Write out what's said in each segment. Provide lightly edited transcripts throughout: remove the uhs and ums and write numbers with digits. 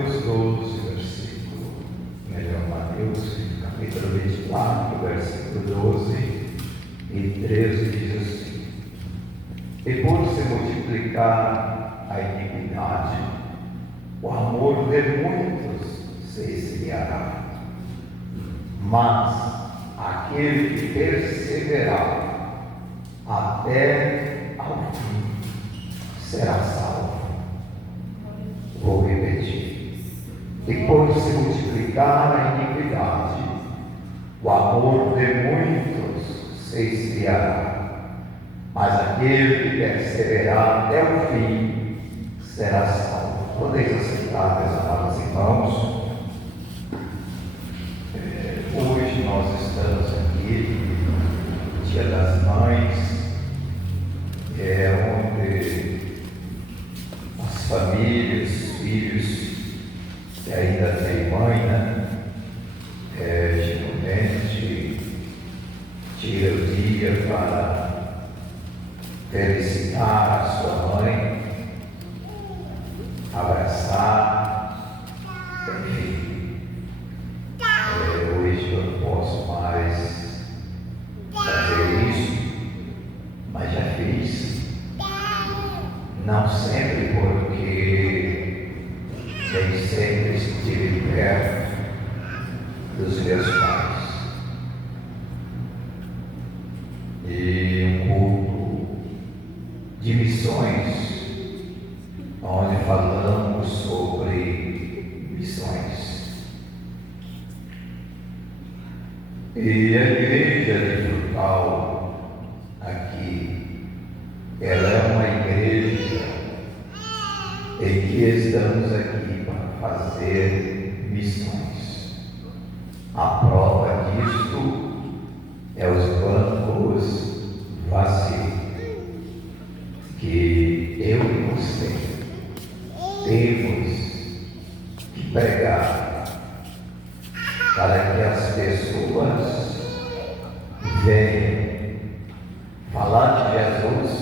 Mateus 12, Mateus, capítulo 24, versículo 12 e 13, diz assim: E por se multiplicar a iniquidade, o amor de muitos se esfriará, mas aquele que perseverar até ao fim será salvo. Vou repetir. E por se multiplicar a iniquidade, o amor de muitos se esfriará, mas aquele que perseverar até o fim será salvo. Podeis aceitar, meus amados irmãos. Hoje nós estamos aqui, no Dia das Mães, onde as famílias, filhos que ainda têm mãe, geralmente tira o dia para felicitar a sua mãe, abraçar, enfim. Hoje eu não posso mais fazer isso, mas já fiz. Não sempre, porque nem sempre estive perto dos meus pais. E um culto de missões, onde falamos sobre missões. E a igreja de Frutal, aqui, ela é uma igreja em que estamos aqui para fazer missões. A prova disto é os bancos vazios, que eu e você temos que pregar para que as pessoas venham falar de Jesus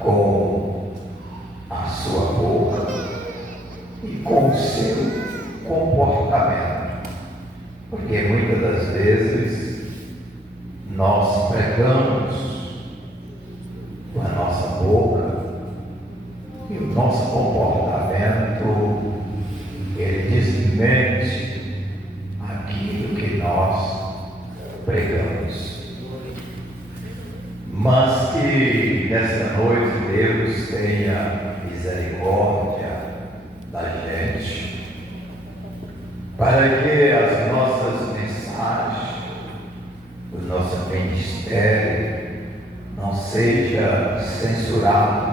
com a sua boca e com o seu comportamento, porque muitas das vezes nós pregamos com a nossa boca e o nosso comportamento ele desmente aquilo que nós pregamos. Mas que nessa noite Deus tenha misericórdia da gente, para que as nossas mensagens, o nosso ministério não seja censurado,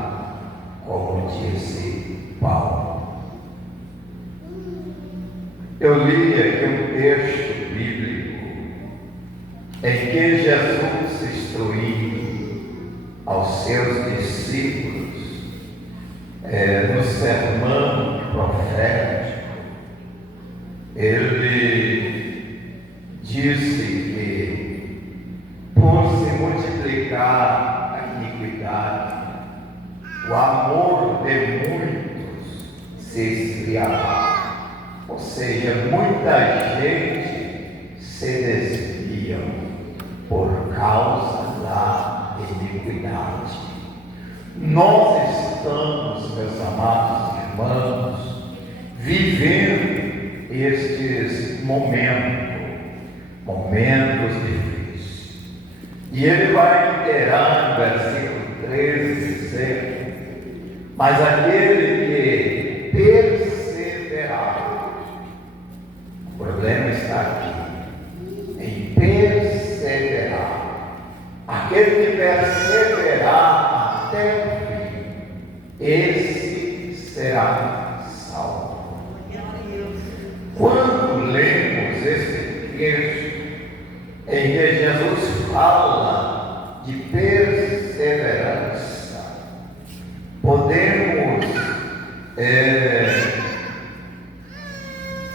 como disse Paulo. Eu li aqui um texto bíblico em que Jesus instruiu aos seus discípulos no sermão profético. Ele disse que por se multiplicar a iniquidade, o amor de muitos se esfriará, ou seja, muita gente se desvia por causa da iniquidade. Nós estamos, meus amados irmãos, vivendo estes momentos difíceis. E ele vai reiterar no versículo 13, dizendo: mas aquele que perseverar, o problema está aqui, em perseverar. Aquele que perseverar até o fim, esse será salvo. Quando lemos esse texto em que Jesus fala de perseverança, podemos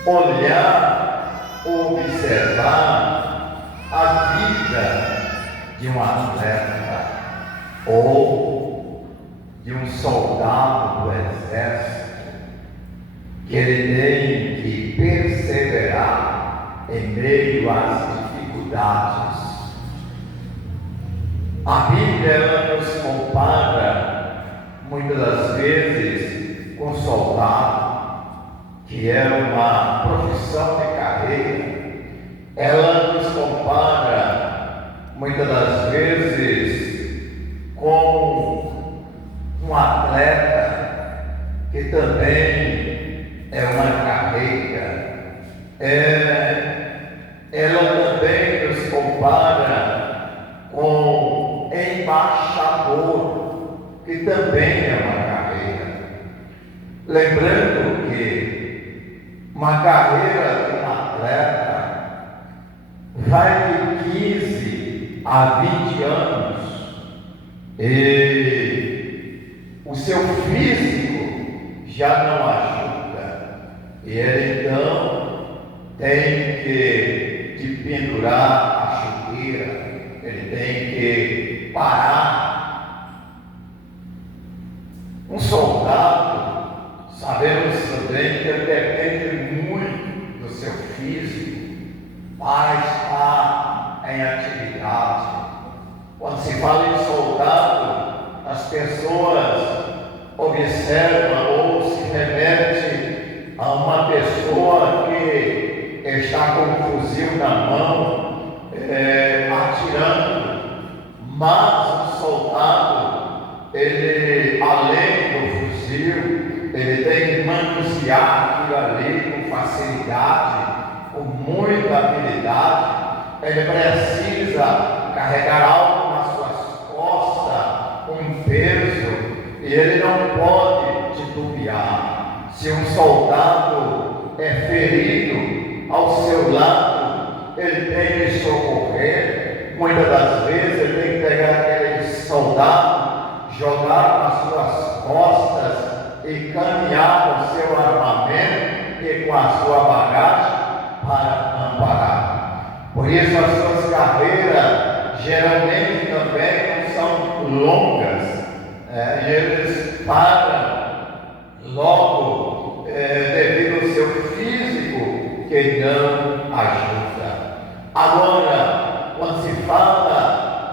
olhar, observar a vida de um atleta ou de um soldado do exército que ele tem que perseverar em meio às dificuldades. A Bíblia ela nos compara muitas das vezes com soldado, que é uma profissão de carreira. Ela nos compara muitas das vezes com um atleta que também é uma carreira. Ela também nos compara com embaixador, que também é uma carreira. Lembrando que uma carreira de um atleta vai de 15 a 20 anos e o seu físico já não ajuda, e ele então tem que pendurar a chuteira, ele tem que parar. Um soldado, sabemos também que ele depende muito do seu físico para estar em atividade. Quando se fala em soldado, as pessoas observam ou se remete a uma pessoa que está com um fuzil na mão, atirando. Mas o soldado, ele, além do fuzil, ele tem que manusear aquilo ali com facilidade, com muita habilidade. Ele precisa carregar algo nas suas costas, um peso, e ele não pode titubear. Se um soldado é ferido ao seu lado, ele tem que socorrer. Muitas das vezes ele tem que pegar aquele soldado, jogar nas suas costas e caminhar com o seu armamento e com a sua bagagem para amparar. Por isso as suas carreiras geralmente também não são longas, e eles param logo devido ao seu físico que não ajuda. Agora, quando se fala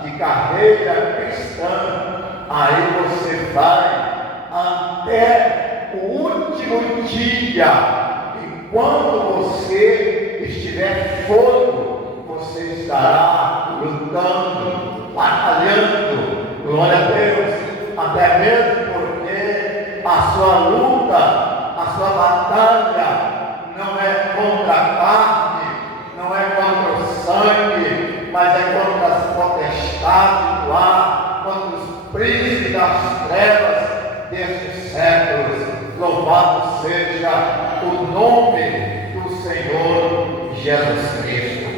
de carreira cristã, aí você vai até o último dia, e quando você estiver fôlego, você estará lutando, batalhando, glória a Deus, até mesmo porque a sua luta, a sua batalha não é contra a carne, não é contra o sangue, mas é contra as potestades do ar, contra os príncipes das trevas destes séculos. Louvado seja o nome do Senhor Jesus Cristo.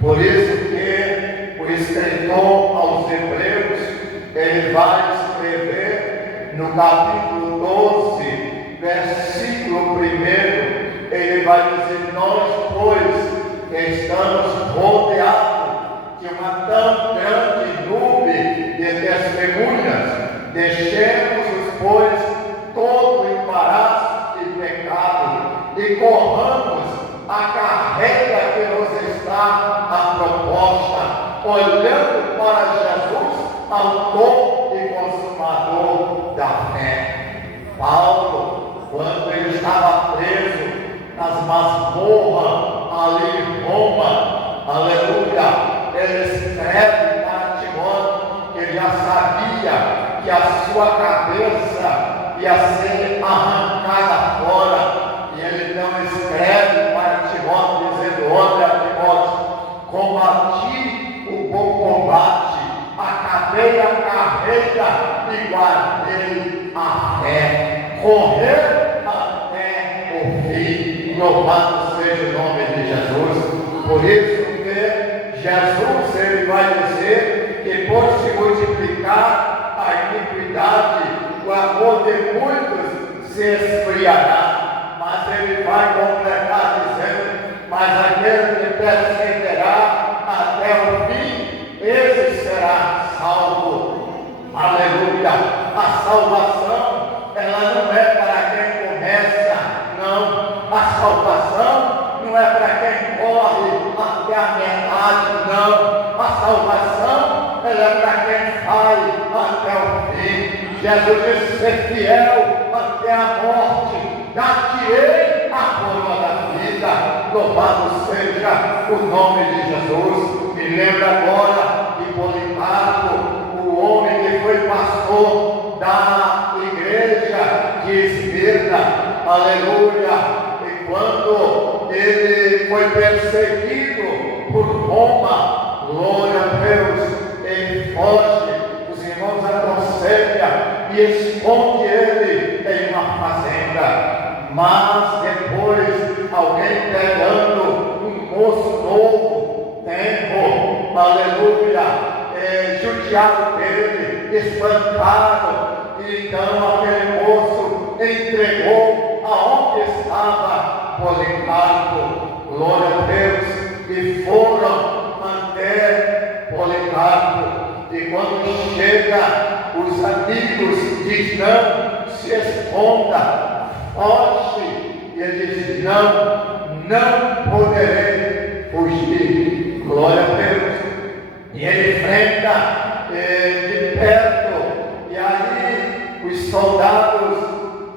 Por isso que o escritor aos Hebreus, ele vai escrever no capítulo 12, versículo 1, ele vai dizer: nós, pois, que estamos rodeados de uma tão grande nuvem de testemunhas, deixemos-nos, pois, todo embaraço e pecado, e corramos a carreira que nos está à proposta, olhando para Jesus, autor e consumador da fé. Paulo, quando ele estava preso nas masmorras ali em Roma, aleluia, ele escreve para Timóteo que ele já sabia que a sua cabeça ia ser arrancada fora, e ele então escreve para Timóteo dizendo: olha, Timóteo, combati o bom combate, acabei a carreira e guardei a fé, correr até o fim. Louvado seja o nome de Jesus. Por isso que Jesus, ele vai dizer que por se multiplicar a iniquidade, o amor de muitos se esfriará, mas ele vai completar dizendo: mas aquele que perseverará até o fim, esse será salvo. Aleluia! A salvação, ela não é para quem começa, não, salvação, ela é para quem vai até o fim. Jesus disse: ser fiel até a morte, dar-te-ei a coroa da vida. Louvado seja o nome de Jesus. Me lembra agora de Policarpo, o homem que foi pastor da igreja de Esmirna, aleluia. E quando ele foi perseguido por Roma, glória a Deus, ele foge, os irmãos aconselham e esconde ele em uma fazenda. Mas depois, alguém pegando um moço novo, tempo, aleluia, judiado dele, espancado, e então aquele moço entregou aonde estava Policarpo, glória a Deus, e foram até Policarpo. E quando chega, os amigos dizem: não, se esconda, foge. E ele diz: não poderei fugir, glória a Deus. E ele enfrenta de perto, e aí os soldados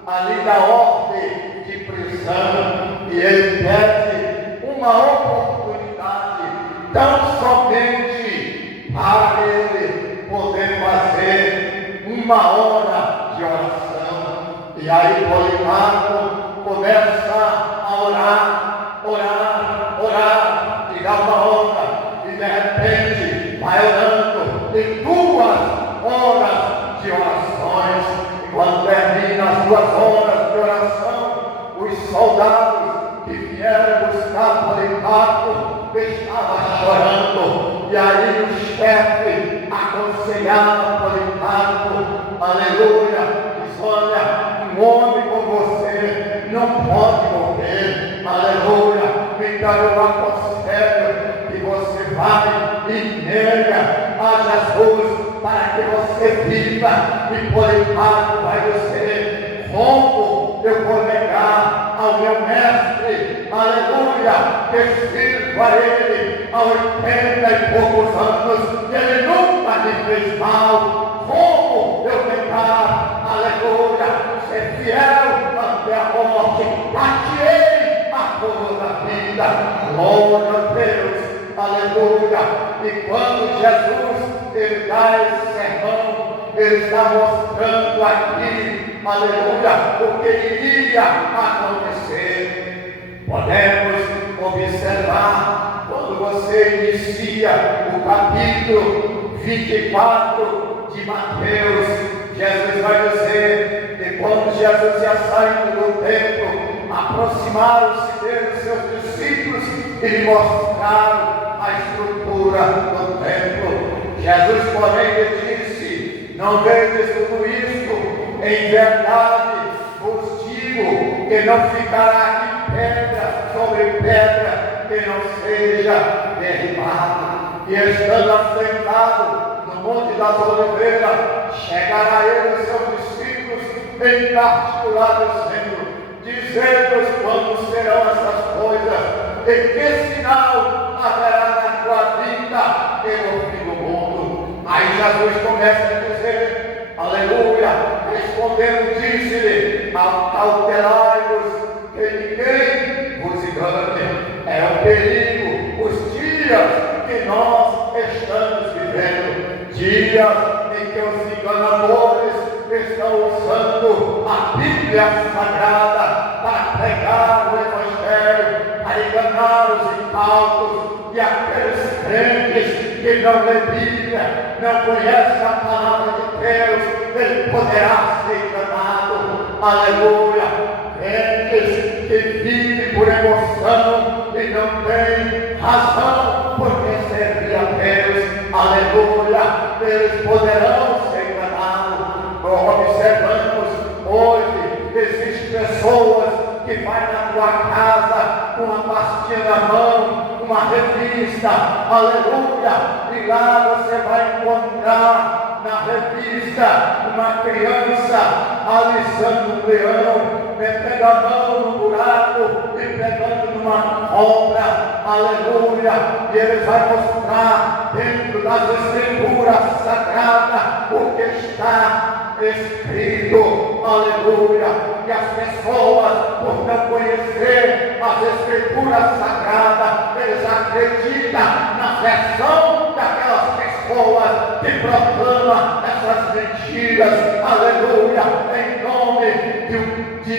ali da ordem de prisão, e ele pede uma oportunidade, tão somente para ele poder fazer uma hora de oração. E aí Policarpo começa a orar, e dá uma hora, e de repente vai orando em 2 horas de orações. E quando termina as 2 horas de oração, os soldados que vieram buscar Policarpo estavam chorando. E aí o chefe aconselhava Policarpo, aleluia, diz: olha, um homem como você não pode morrer, aleluia. Então eu aconselho que você vai e nega a Jesus para que você viva. E Policarpo vai dizer: como eu vou negar ao meu mestre, aleluia, que sirvo a ele há 80 e poucos anos, e ele nunca me fez mal? Como eu negar, aleluia, ser fiel até a morte? Dar-te-ei a coroa da vida, glória a Deus, aleluia. E quando Jesus ele dá esse sermão, ele está mostrando aqui, aleluia, o que iria acontecer. Podemos observar quando você inicia o capítulo 24 de Mateus, Jesus vai dizer que quando Jesus ia saindo do templo, aproximaram-se dele seus discípulos e lhe mostraram a estrutura do templo. Jesus, porém, lhe disse: não vedes tudo isto? Em verdade vos digo que não ficará aqui pedra sobre pedra que não seja derribada. E estando assentado no Monte das Oliveiras, chegará ele e seus discípulos em particular, dizendo-lhes quando serão essas coisas, e que sinal haverá na tua vinda e no fim do mundo. Aí Jesus começa a dizer, aleluia, respondendo, disse-lhe: cautelai-vos que ninguém vos engane. É um perigo os dias que nós estamos vivendo, dias em que os enganadores estão usando a Bíblia Sagrada para pregar o Evangelho, para enganar os incautos e aqueles crentes que não lê Bíblia, não conhecem a palavra de Deus, ele poderá ser enganado. Aleluia! Crentes que vivem por emoção e não têm razão porque servir a Deus, aleluia, eles poderão ser enganados. Observamos hoje, existem pessoas que vai na tua casa com uma pastinha na mão, uma revista, aleluia, e lá você vai encontrar na revista uma criança alisando um leão, metendo a mão no buraco e pegando numa cobra, aleluia, e ele vai mostrar dentro das Escrituras Sagradas, o que está escrito, aleluia, e as pessoas, por não conhecer as Escrituras Sagradas, eles acreditam na versão daquelas pessoas que proclamam essas mentiras, aleluia, em nome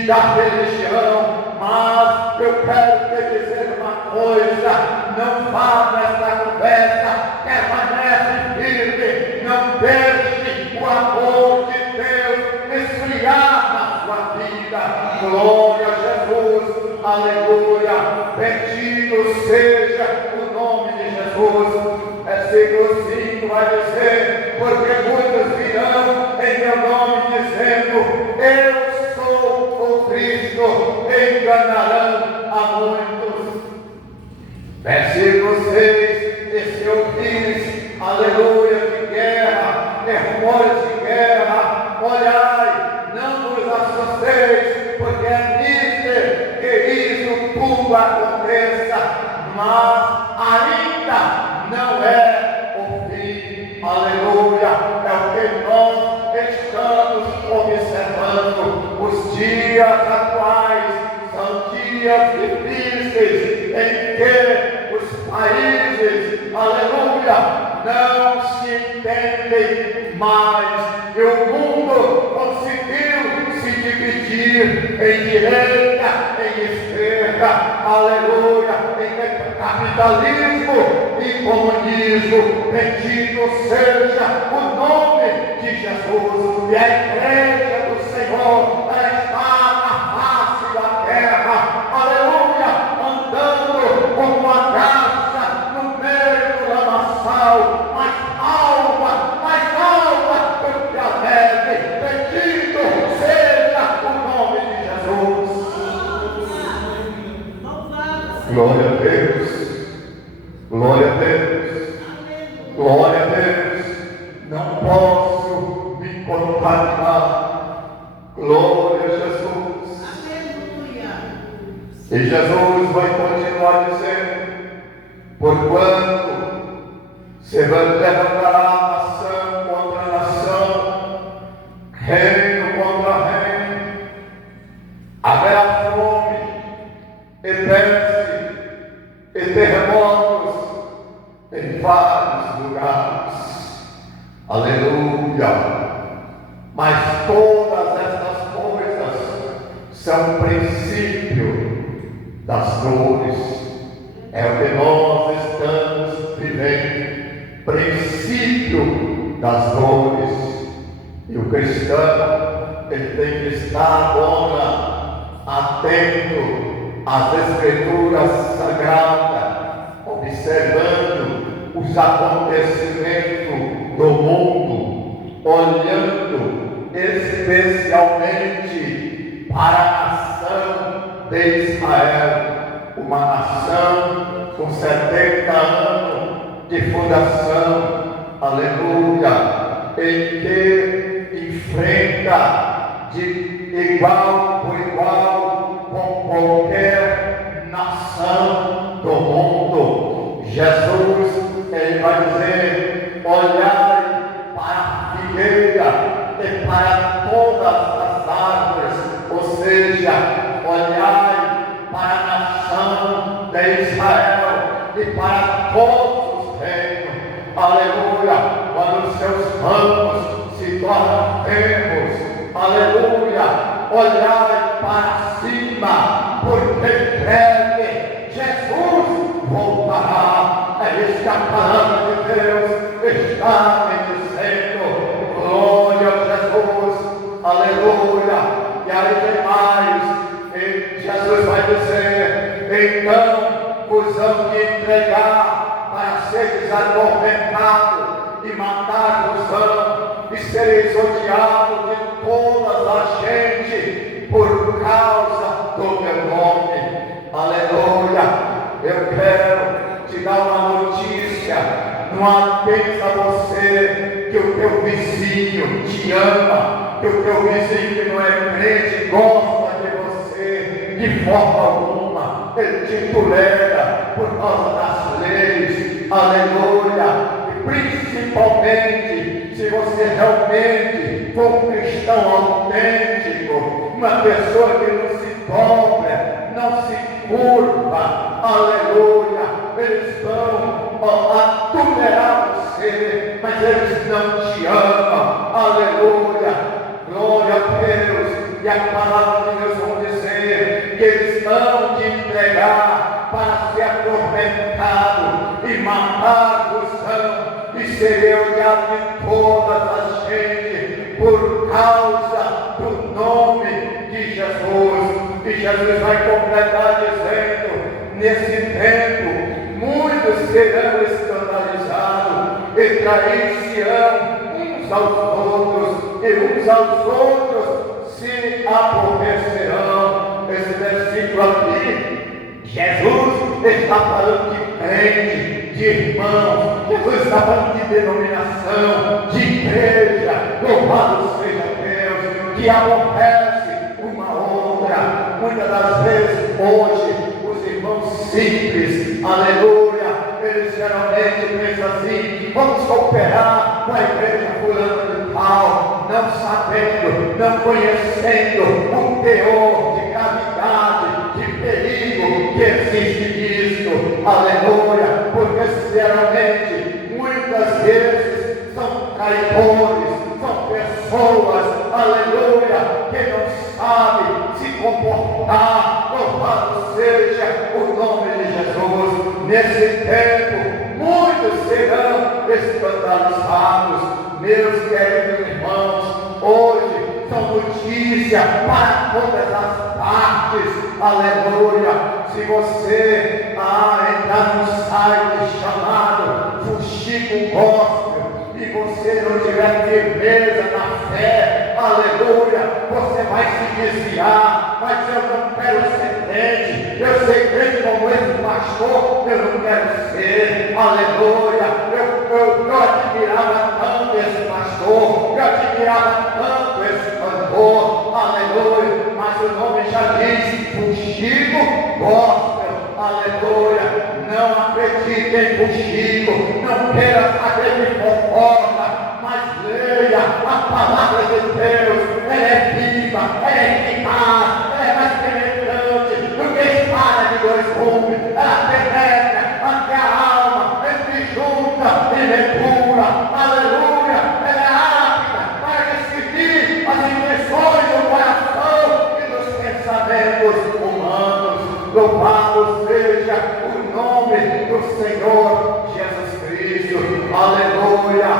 da religião. Mas eu quero te dizer uma coisa: não vá nessa conversa, permanece firme, não deixe o amor de Deus esfriar na sua vida. Glória a Jesus, aleluia, bendito seja o nome de Jesus. Versículo 5 vai dizer: porque muitos virão em meu nome dizendo, eu sou o Cristo, enganarão a muitos. Versículo 6, e se ouvires, aleluia, de guerra, rumores de guerra, olhai, não vos assusteis, porque é nisto que isso tudo aconteça, mas ainda não é o fim, aleluia, é o que nós estamos observando. Os dias atuais são dias difíceis em que os países, aleluia, não se entendem mais, e o mundo conseguiu se dividir em direita, em esquerda, aleluia, em capitalismo e comunismo. Bendito seja o nome de Jesus. E a igreja do Senhor está na face da terra, aleluia, andando como uma garça no meio do lamaçal, mais alta do que a neve. Bendito seja o nome de Jesus. Glória a Deus, glória a Deus, glória a Deus. Não posso me contaminar. Glória a Jesus. Aleluia. E Jesus vai continuar dizendo: porquanto se levantará nação contra nação, reino contra reino, haverá fome e peste e terremotos em vários lugares. Aleluia! Mas todas estas coisas são princípio das dores. É o que nós estamos vivendo, princípio das dores. E o cristão, ele tem que estar agora atento às Escrituras Sagradas, observando os acontecimentos do mundo, olhando especialmente para a nação de Israel, uma nação com 70 anos de fundação, aleluia, em que enfrenta de igual por igual com qualquer nação do mundo. Jesus, ele vai dizer: olhai para a figueira e para todas as árvores, ou seja, olhai para a nação de Israel e para todos os reinos, aleluia, quando os seus ramos se tornam termos, aleluia, olhai para cima, porque breve Jesus voltará. É isso que a palavra de Deus está me dizendo. Glória a Jesus, aleluia. E aí tem mais, e Jesus vai dizer: então vos hão de entregar para seres atormentados e matar-vos-ão, e sereis odiados de toda a gente por causa do meu nome. Aleluia. Eu quero te dar uma notícia: não pensa você que o teu vizinho te ama, que o teu vizinho que não é crente gosta de você, de forma alguma. Ele te tolera por causa das leis, aleluia, e realmente for um cristão autêntico, uma pessoa que não se dobra, não se curva, aleluia, eles vão tolerar você, mas eles não te amam, aleluia, glória a Deus. E a palavra de Deus vão dizer que eles vão te entregar para ser atormentado e matar-vos-ão e seria odiado de todas as gente por causa do nome de Jesus. E Jesus vai completar dizendo, nesse tempo, muitos serão escandalizados e trair-se-ão uns aos outros, e uns aos outros se aborrecerão. Esse versículo aqui, Jesus está falando de crente, de irmãos, Jesus está falando de denominação, de igreja, louvado seja Deus, que aborrece uma outra. Muitas das vezes, hoje, os irmãos simples, aleluia, eles geralmente pensam assim, vamos cooperar com a igreja fulana de tal, não sabendo, não conhecendo o teor de gravidade, de perigo que existe nisso, aleluia, porque geralmente, muitas vezes, são traidores, são pessoas, aleluia, que não sabem se comportar, louvado seja o nome de Jesus. Nesse tempo, muitos serão escandalizados. Meus queridos irmãos, hoje são notícia para todas as partes, aleluia. Se você entrar num site chamado Fuxico Gospel e você não tiver firmeza na fé, aleluia, você vai se desviar. Mas eu não quero ser crente, eu sei crente como esse pastor, eu não quero ser, aleluia. Eu admirava tanto esse pastor, eu admirava tanto esse cantor, aleluia, mas o nome já diz Fuxico Gospel, aleluia. Não acredite em Fuxico, não queira saber de fofoca, mas leia a palavra de Deus. Ela é viva, ela é eficaz, ela é mais penetrante do que espada de dois gumes. Ela penetra até a alma, entre junta e medusa, aleluia. Ela é apta para decidir as intenções do coração e dos pensamentos humanos. Louvado seja o nome do Senhor Jesus Cristo, aleluia.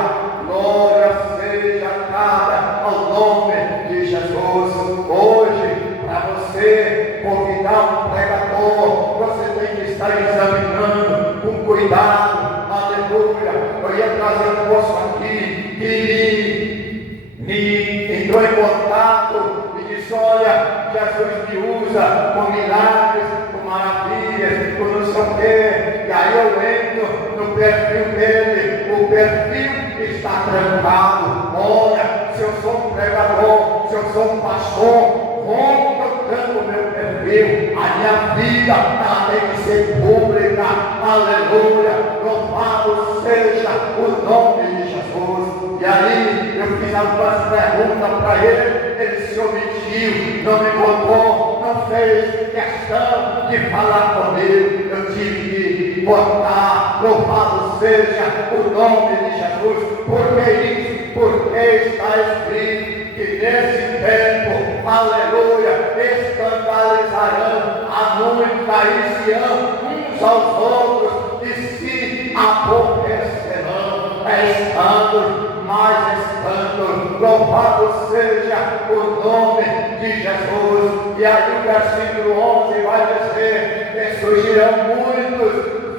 Glória seja dada ao nome de Jesus. Hoje, para você convidar um pregador, você tem que estar examinando com cuidado, aleluia. Eu ia trazer um moço aqui que me entrou em contato e disse, olha, Jesus me usa com milagres, com maravilhas, com não sei o quê. E aí eu entro no perfil dele, o perfil está trancado. Olha, se eu sou um pregador, se eu sou um pastor, como eu tranco o meu perfil, a minha vida ela tem que ser pública, aleluia, louvado seja o nome de Jesus. E aí eu fiz algumas perguntas para ele se omitiu, não me contou, não fez questão de falar comigo. Eu tive que botar, louvado seja o nome de Jesus. Porque isso, porque está escrito que nesse tempo, aleluia, escandalizarão a muitos, trair-se-ão uns aos outros e se aborrecerão. É escândalo, mais escândalo. Louvado seja o nome de Jesus. E aí o versículo 11 vai dizer que surgirão muitos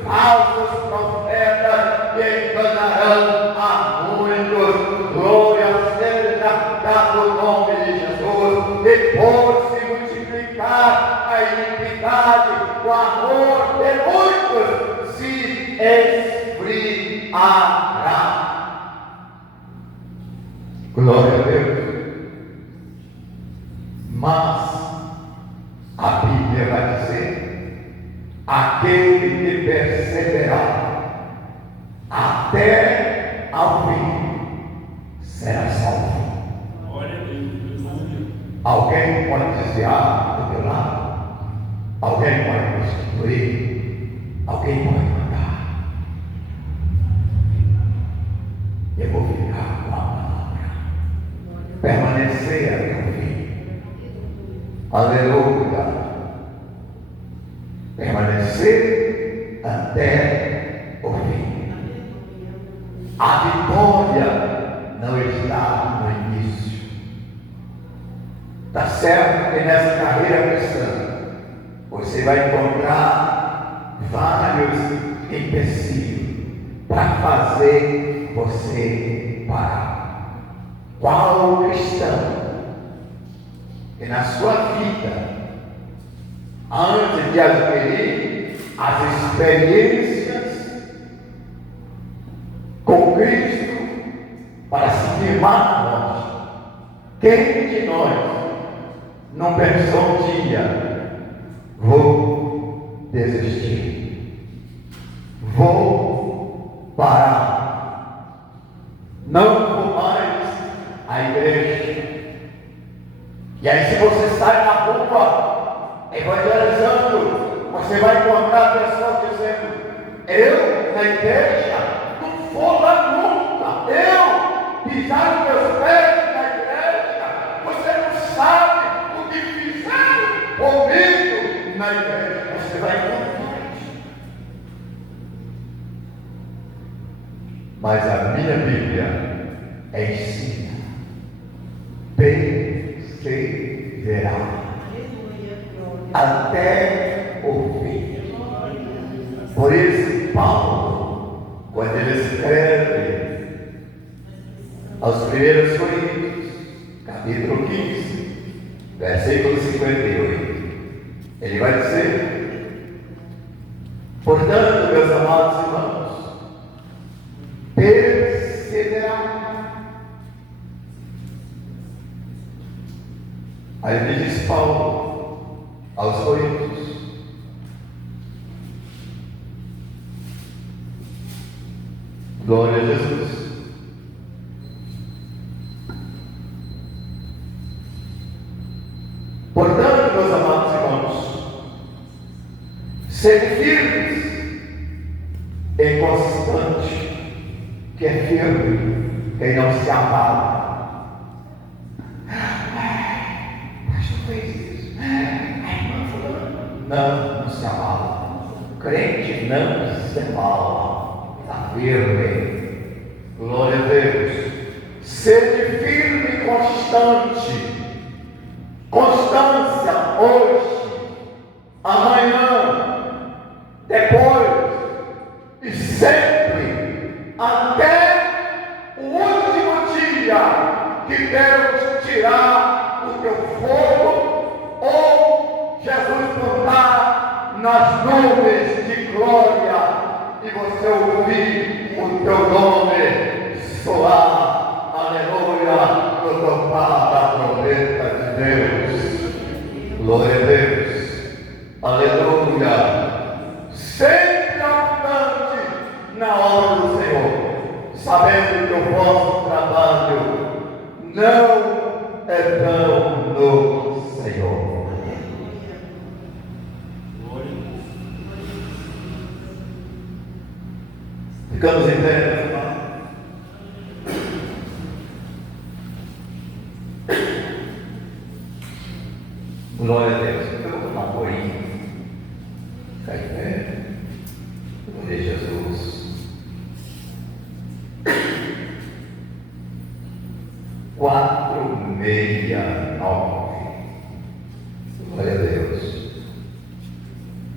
falsos profetas que enganarão a muitos. Glória seja dado o nome de Jesus. Depois se multiplicar a iniquidade, o amor de muitos se esfriará. Glória a Deus. Mas a Bíblia vai dizer: aquele que perseverar até ao fim será salvo. Glória a Deus, aleluia. Alguém pode desviar do teu lado, alguém pode prostituir, alguém pode matar. Eu vou ficar com a palavra, permanecer até o fim. Aleluia. Permanecer até o fim. A vitória não está no início. Está certo que nessa carreira cristã você vai encontrar vários empecilhos para fazer você parar. Qual cristão que na sua vida, antes de adquirir as experiências com Cristo para se firmar na morte, quem de nós não pensou um dia: vou desistir, vou parar, não vou mais à igreja? E aí, se você sai na rua evangelizando, você vai encontrar pessoas dizendo: eu na igreja não vou lá nunca, eu pisar os meus pés na igreja, você não sabe o que fizeram comigo na igreja. Você vai encontrar isso. Mas a minha Bíblia ensina: perseverar até o fim. Por isso, Paulo, quando ele escreve aos 1 Coríntios, capítulo 15, versículo 58, ele vai dizer: portanto, meus amados irmãos, perseverar. Aí ele diz Paulo aos Coríntios: glória a Jesus. Portanto, meus amados irmãos, sede firmes e constante, que é firme quem não se abala. Não se abala. Crente não se abala. Está firme. Glória a Deus. Sede firme e constante. Constância hoje, amanhã, depois e sempre, até o último dia que Deus tirar o teu fogo, ou Jesus voltar nas nuvens de glória e você ouvir o teu nome soar, aleluia, no tocar da trombeta de Deus. Glória a Deus, aleluia. Sempre abundante na obra do Senhor, sabendo que o vosso trabalho não é tão no Senhor. Ficamos em pé. Glória a Deus. Eu vou tomar um corinho. Fica em pé. Glória a Jesus. 469. Glória a Deus.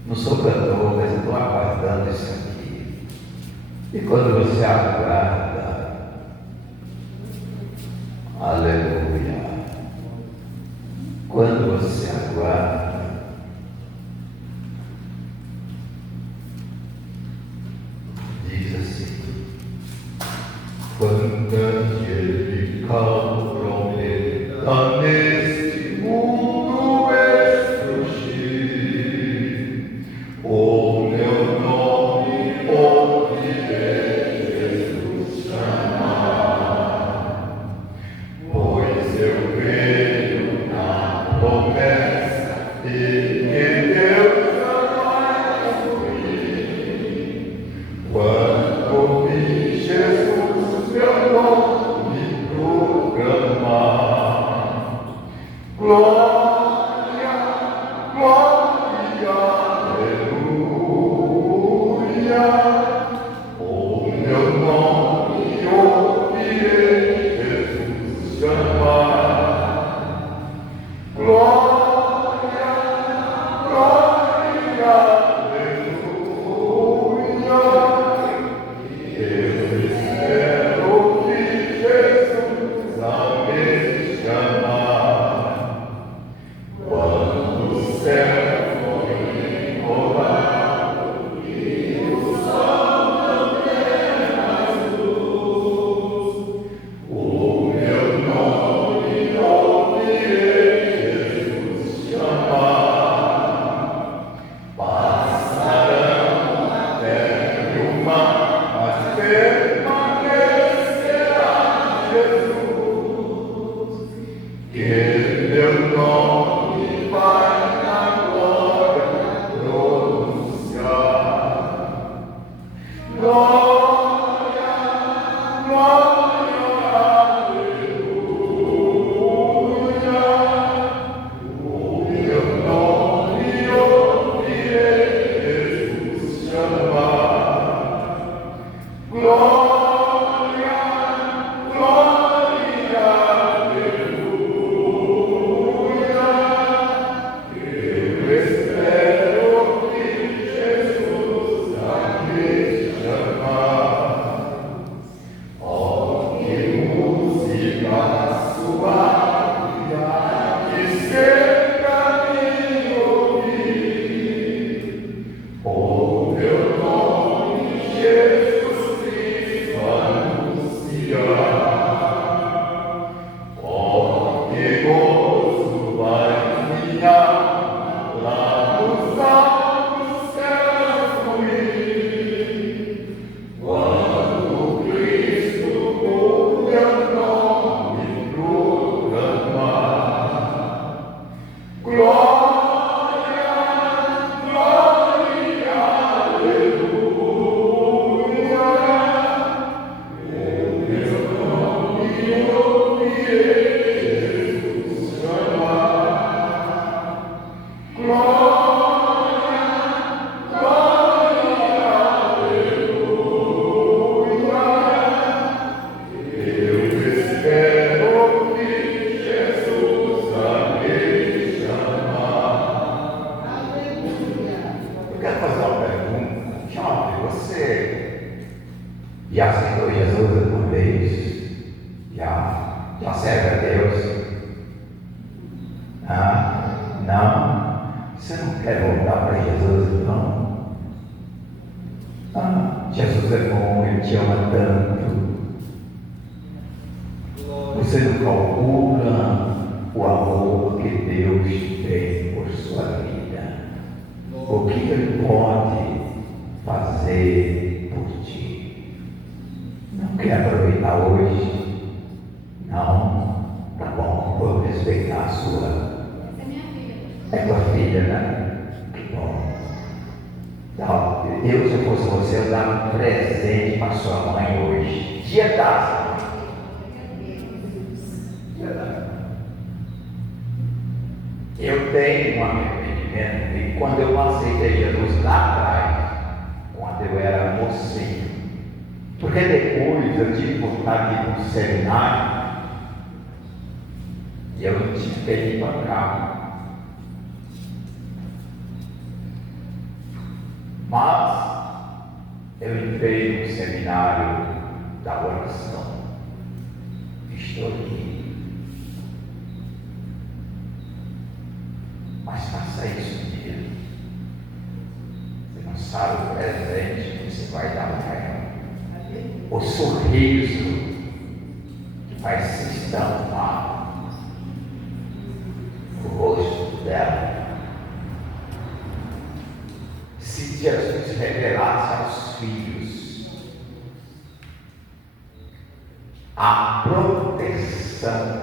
Não sou cantor, mas estou aguardando isso aqui. E quando você aguarda, aleluia. Quando você aguarda, diz assim: quando ele prometa neste mundo explodir, o meu nome ouvirei Jesus chamar. Já aceitou Jesus uma vez? Já serve a Deus? Não? Você não quer voltar para Jesus, não? Jesus é bom, Ele te ama tanto. Você não calcula o amor que Deus tem por sua vida. O que Ele pode fazer por ti. Não quer aproveitar hoje? Não? Tá bom, vou respeitar a sua. É tua filha, né? Que bom. Então, eu, se eu fosse você, eu dava um presente para sua mãe hoje. Dia das Mães. Eu tenho um arrependimento de quando eu aceitei Jesus lá atrás, quando eu era mocinho. Porque depois eu tive vontade de ir para um seminário e eu não tive que ir para cá. Mas eu entrei no seminário da oração. Estou aqui. Mas faça isso um dia. Você não sabe o presente que você vai dar para ela. O sorriso que vai se estampar no rosto dela. Se Jesus revelasse aos filhos a proteção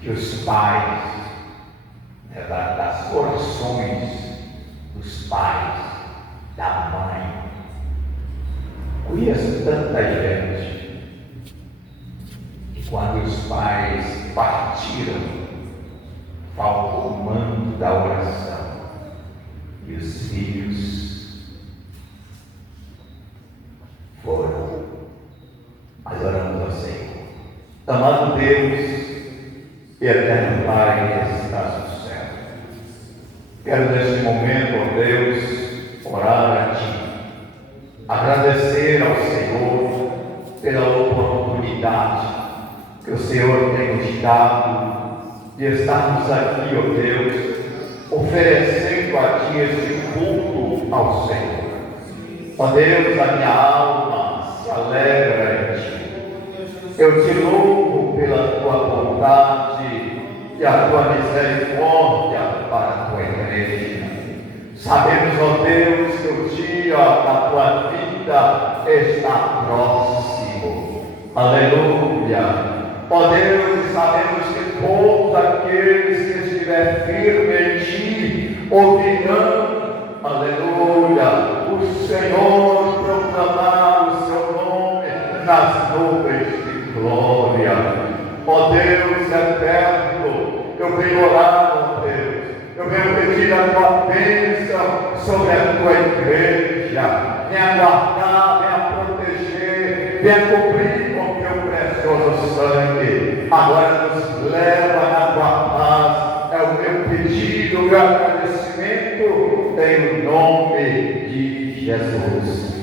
que os pais, das orações dos pais, da mãe. Conheço tanta gente que quando os pais partiram, faltou o manto da oração e os filhos foram. Mas oramos ao Senhor. Amado Deus e eterno Pai que estás no céu, quero neste momento, ó Deus, orar a Ti, agradecer ao Senhor pela oportunidade que o Senhor tem nos dado de estarmos aqui, ó Deus, oferecendo a Ti este culto ao Senhor. Ó Deus, a minha alma se alegra em Ti. Eu Te louvo pela Tua bondade e a Tua misericórdia para a Tua igreja. Sabemos, ó Deus, que o dia da Tua vida está próximo. Aleluia. Ó Deus, sabemos que todos aqueles que estiverem firmes em Ti ouvirão, aleluia, o Senhor proclamar o Seu nome nas nuvens de glória. Ó Deus eterno, eu venho orar, ó Deus, eu venho pedir a tua bênção sobre a tua igreja, venha guardar, venha proteger, venha cobrir com teu precioso sangue. Agora nos leva na tua paz, é o meu pedido, o meu agradecimento, em nome de Jesus.